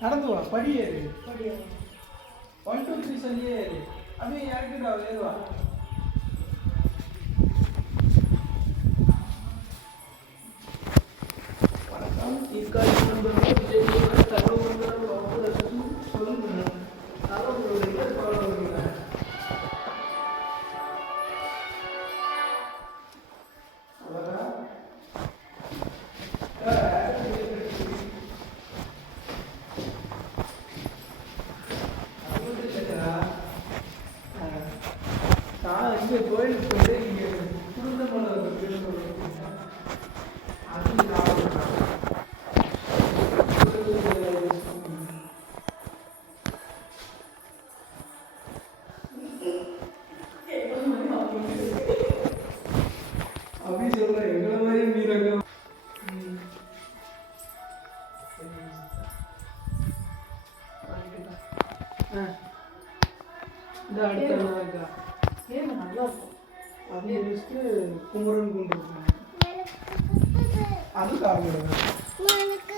நடந்து வா படி ஏறு. ஒன் டூ த்ரீ சொல்லியே ஏறு. அப்படியே இறக்கிட்டா ஏறுவா. இங்கே கோயிலுக்கு போயிட்டு இங்கே குருந்தமலை அது அப்படி சொல்ற எங்களை மாதிரி மீறங்க இந்த அடுத்த நாளைக்கா அது முடிச்சுட்டு குமரன் குண்டு அது காரணம் எனக்கு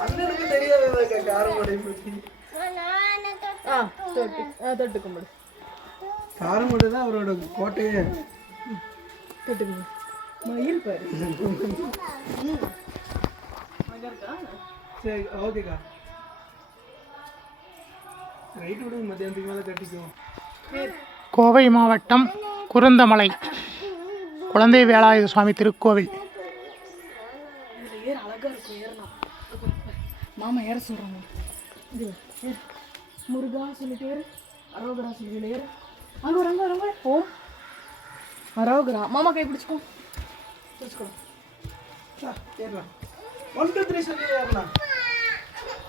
அண்ணனுக்கு தெரியாததாக்கா காரமடை பற்றி ஆ தொட்டு ஆ தொட்டு கும்பிடு காரமடை தான் அவரோட கோட்டையே தொட்டு கும்பிடு மயில் பாரு சரி ஓகேக்கா ரைட் விடுங்க மத்தியானத்துக்கு மேலே கட்டிக்குவோம் கோவை மாவட்டம் குருந்தமலை. குழந்தை வேலாயுத சுவாமி திருக்கோவில். மாமா ஏற ஏறு. முருகா சொல்லிட்டு ஏறு அரோகரா சொல்லிட்டு ஏறு. அங்க ஒரு அங்க ஒரு. ஓம் அரோகரா. மாமா கை பிடிச்சுக்கோ. பிடிச்சுக்கோ. ஏறலாம். ஒன் டூ த்ரீ சொல்லி ஏறலாம்.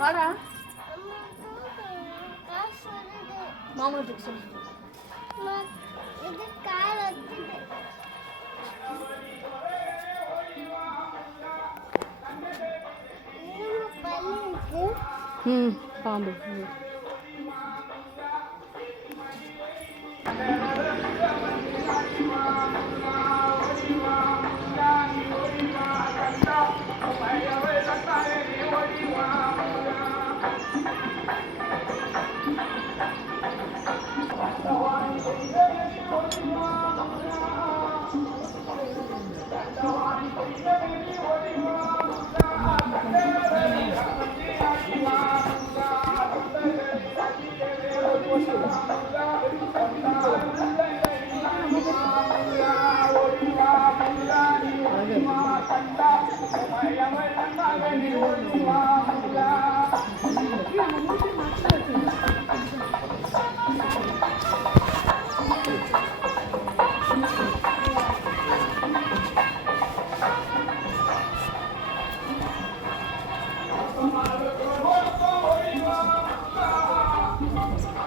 వాడా? మామూలు ఫిక్స్ పాండు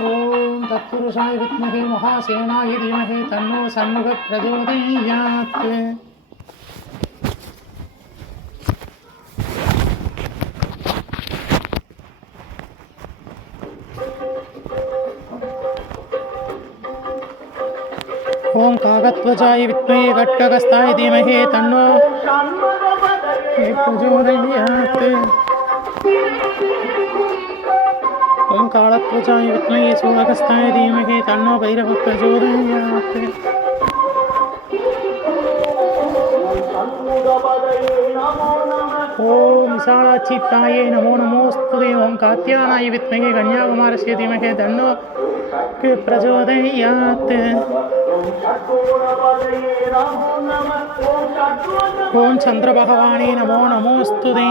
ॐ तत्पुरुषाय विद्महे महासेनाय धीमहे तन्नो सन्मुखः ॐ विद्महे तन्नो प्रचोदयात्। ஓம் காலத்வஜாய வித்மகே சோகஸ்தாய தீமகே தன்னோ பைரவ பிரச்சோதயாத்து ஓம் விசாலாட்சி தாயே நமோ நமோஸ்துதே ஓம் காத்தியானாய வித்மகே கன்யாகுமாரஸ்ய தீமகே தன்னோ பிரச்சோதயாத்து ஓம் சந்திர பகவானே நமோ நமோஸ்துதே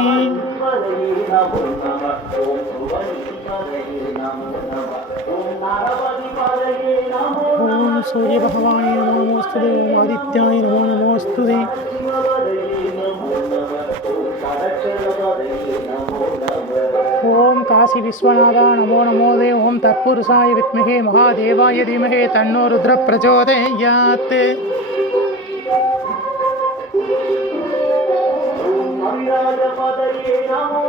ओम सूर्य भगवान नमोस्त ओम आदित्याय नमो नमोस्त ओम काशी विश्वनाथ नमो नमो दे, ओम तत्पुरुषाय विद्महे महादेवाय धीमहे तन्नो रुद्र प्रचोदयात् नमो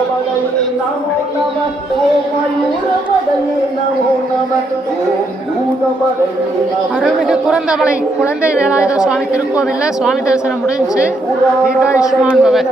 பவளே நமோ அருள்மிகு குறந்தமலை குழந்தை வேலாயுத சுவாமி திருக்கோவில்ல சுவாமி தரிசனம் முடிஞ்சு தீபாயுஷ்மான் பவன்.